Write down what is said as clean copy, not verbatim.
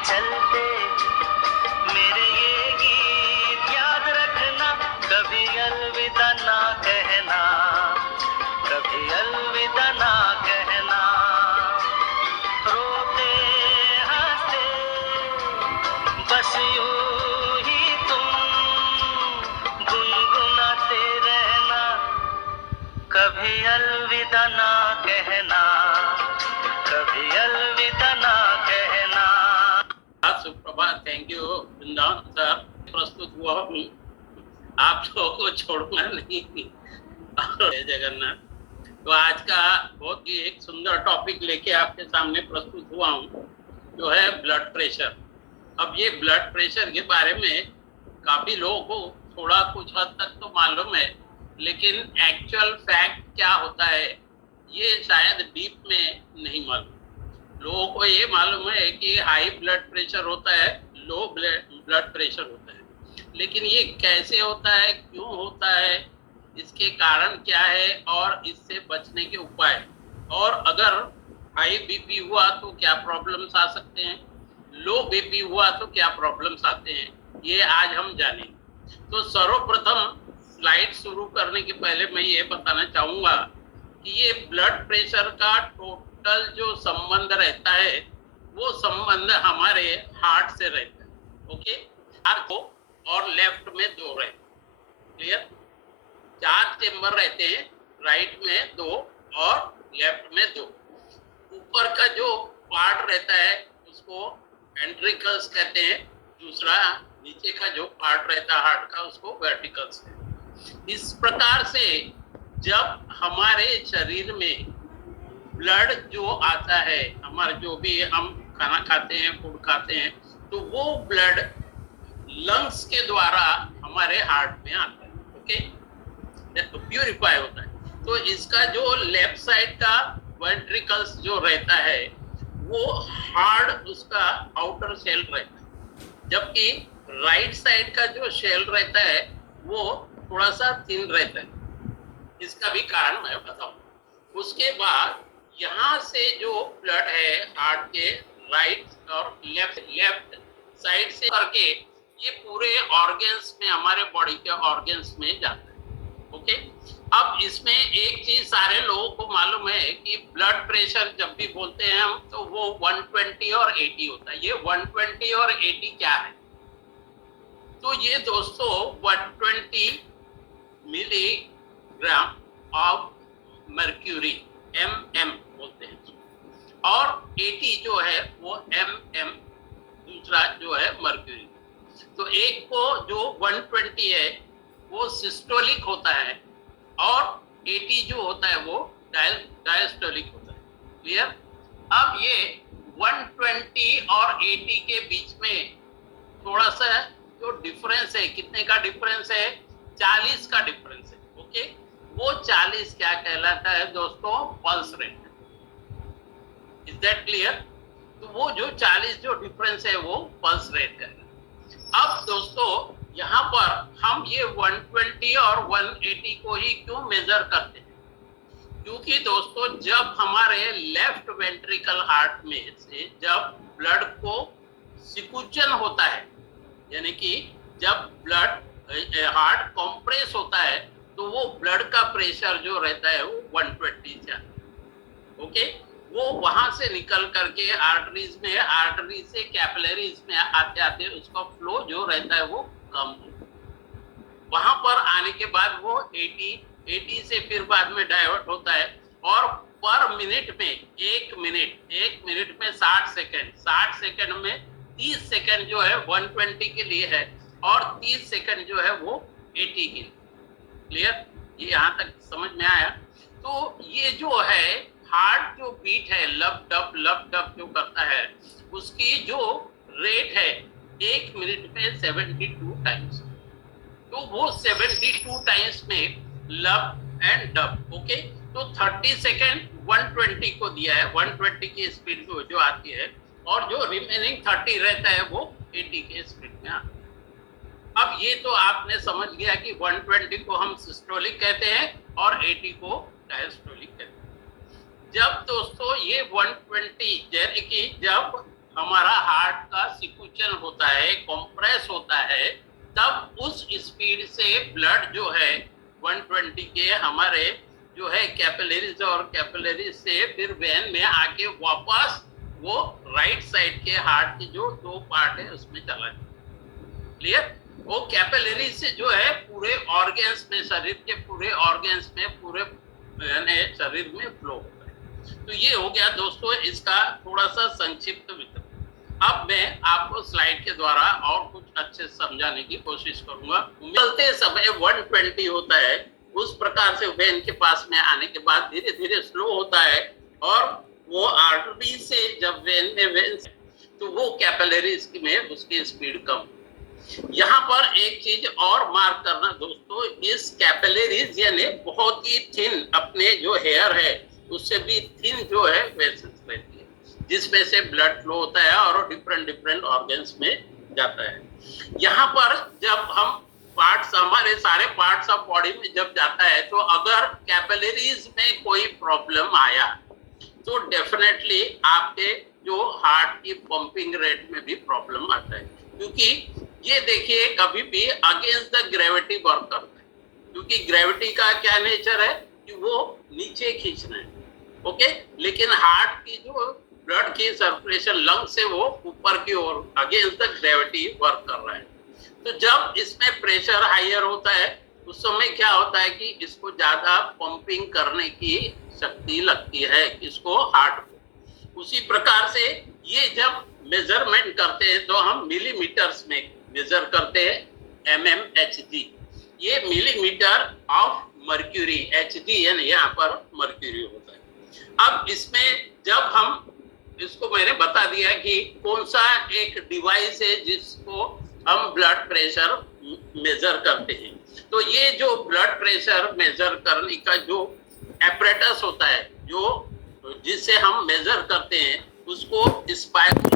चलते मेरे ये गीत याद रखना, कभी अलविदा ना कहना, कभी अलविदा ना कहना। रोते हंसते बस यूं ही तुम गुनगुनाते रहना, कभी अलविदा ना कहना, कभी अलविदा ना कहना। सुप्रभात। Thank you Vrindavan sir. प्रस्तुत हुआ हूँ, आप लोगों को छोड़ना नहीं। जय जगन्नाथ। तो आज का बहुत ही एक सुंदर टॉपिक लेके आपके सामने प्रस्तुत हुआ हूँ, जो है ब्लड प्रेशर। अब ये ब्लड प्रेशर के बारे में काफी लोगों को थोड़ा कुछ हद तक तो मालूम है, लेकिन एक्चुअल फैक्ट क्या होता है ये शायद डीप में नहीं मालूम। लोगों को ये मालूम है कि हाई ब्लड प्रेशर होता है, लो ब्लड प्रेशर होता है, लेकिन ये कैसे होता है, क्यों होता है, इसके कारण क्या है और इससे बचने के उपाय, और अगर हाई बीपी हुआ तो क्या प्रॉब्लम्स आ सकते हैं, लो बीपी हुआ तो क्या प्रॉब्लम्स आते हैं, ये आज हम जानेंगे। तो सर्वप्रथम स्लाइड शुरू करने के पहले मैं ये बताना चाहूँगा कि ये ब्लड प्रेशर का टोटल जो संबंध रहता है वो संबंध हमारे हार्ट से रहता है। ओके, हार्ट को और लेफ्ट में 2 रहते हैं। क्लियर? 4 चेम्बर रहते हैं, राइट में 2 और लेफ्ट में 2। ऊपर का जो पार्ट रहता है उसको वेंट्रिकल्स कहते हैं, दूसरा नीचे का जो पार्ट रहता है हार्ट का उसको वर्टिकल्स कहते हैं। इस प्रकार से जब हमारे शरीर में ब्लड जो आता है, हमारे जो भी हम खाना खाते हैं, फूड खाते हैं, तो वो ब्लड लंग्स के द्वारा हमारे हार्ट में आता है। ओके, तो प्यूरिफाई होता है। तो इसका जो लेफ्ट साइड का वेंट्रिकल्स जो रहता है वो हार्ड उसका आउटर शेल रहता है, जबकि राइट साइड का जो शेल रहता है वो थोड़ा सा थिन रहता है। इसका भी कारण मैं बताऊं। उसके बाद यहाँ से जो ब्लड है हार्ट के राइट और लेफ्ट साइड से करके ये पूरे ऑर्गन्स में, हमारे बॉडी के ऑर्गन्स में जाता है। ओके, अब इसमें एक चीज सारे लोगों को मालूम है कि ब्लड प्रेशर जब भी बोलते हैं हम तो वो 120 और 80 होता है। ये 120 और 80 क्या है? तो ये दोस्तों 120 मिलीग्राम ऑफ मर्क्यूरी, MM बोलते हैं, और 80 जो है वो MM, दूसरा जो है मर्क्यूरी। तो एक को जो 120 है वो सिस्टोलिक होता है और 80 जो होता है वो डायस्टोलिक होता है। क्लियर? अब ये 120 और 80 के बीच में थोड़ा सा जो डिफरेंस है, कितने का डिफरेंस है? 40 का डिफरेंस है। ओके, वो 40 क्या कहलाता है दोस्तों? Pulse rate. Is that clear? तो वो जो 40 जो डिफरेंस है वो पल्स रेट कहलाता है। अब दोस्तों यहाँ पर हम ये 120 और 180 को ही क्यों मेजर करते हैं? क्योंकि दोस्तों जब हमारे लेफ्ट वेंट्रिकल हार्ट में से जब ब्लड को सिकुचन होता है, यानी कि जब ब्लड हार्ट कंप्रेस होता है तो वो ब्लड का प्रेशर जो रहता है वो 120 से आता है। ओके, वो वहां से निकल करके आर्टरीज में, आर्टरी से कैपिलरीज में आते आते उसका फ्लो जो रहता है वो कम हो, वहां पर आने के बाद वो 80 से फिर बाद में डाइवर्ट होता है, और पर मिनट में एक मिनट में 60 सेकेंड, 60 सेकेंड में 30 सेकेंड जो है 120 के लिए है और 30 सेकेंड जो है वो 80 के लिए। क्लियर? ये यहाँ तक समझ में आया? तो ये जो है हार्ट जो बीट है, लब डब जो करता है, उसकी जो रेट है 1 मिनट में 72 टाइम्स। तो वो 72 टाइम्स में लब एंड डब। ओके, तो 30 सेकेंड 120 को दिया है, 120 की स्पीड जो आती है, और जो रिमेनिंग 30 रहता है वो 80 के स्पीड में आता है। अब ये तो आपने समझ गया कि 120 को हम सिस्टोलिक कहते हैं और 80 को डायस्टोलिक कहते हैं। जब दोस्तों ये 120 यानी कि जब हमारा हार्ट का सिकुचन होता है, कंप्रेस होता है, तब उस स्पीड से ब्लड जो है 120 के हमारे जो है कैपिलरीज और कैपिलरीज से फिर वेन में आके वापस वो राइट साइड के हार्ट के जो दो पार्ट है उसमें चला जाए। क्लियर? वो कैपिलरी से जो है पूरे ऑर्गन्स में, शरीर के पूरे ऑर्गन्स में, पूरे शरीर में फ्लो होता है। तो ये हो गया दोस्तों इसका थोड़ा सा संक्षिप्त विवरण। अब मैं आपको स्लाइड के द्वारा और कुछ अच्छे से समझाने की कोशिश करूंगा। चलते समय 120 होता है, उस प्रकार से वेन के पास में आने के बाद धीरे धीरे स्लो होता है, और वो आर्टरी से जब वेन तो वो कैपिलरीज में उसकी स्पीड कम। यहाँ पर एक चीज और मार्क करना दोस्तों, इस कैपिलरीज यानी बहुत ही थिन, अपने जो हेयर है उससे भी थिन जो है वेसल्स रहती है, जिसमें से ब्लड फ्लो होता है और डिफरेंट ऑर्गन्स में जाता है। यहाँ पर जब हम पार्ट्स, हमारे सारे पार्ट्स ऑफ बॉडी में जब जाता है, तो अगर कैपिलरीज में कोई प्रॉब्लम आया तो डेफिनेटली आपके जो हार्ट की पंपिंग रेट में भी प्रॉब्लम आता है, क्योंकि ये देखिए कभी भी अगेंस्ट द ग्रेविटी वर्क करता है, क्योंकि ग्रेविटी का क्या नेचर है कि वो नीचे खींचना है, ओके, लेकिन हार्ट की जो ब्लड की सर्कुलेशन लंग से वो ऊपर की ओर अगेंस्ट द ग्रेविटी वर्क कर रहा है। तो जब इसमें प्रेशर हायर होता है उस समय क्या होता है कि इसको ज्यादा पंपिंग करने की शक्ति लगती है, इसको हार्ट को। उसी प्रकार से ये जब मेजरमेंट करते हैं तो हम मिलीमीटर्स में मेजर करते हैं, mmHg, ये मिलीमीटर ऑफ मर्क्यूरी, Hg यानी यहाँ पर मर्क्यूरी होता है। अब इसमें जब हम इसको मैंने बता दिया कि कौन सा एक डिवाइस है जिसको हम ब्लड प्रेशर मेजर करते हैं, तो ये जो ब्लड प्रेशर मेजर करने का जो एपरेटस होता है, जो जिससे हम मेजर करते हैं, उसको स्पाइरो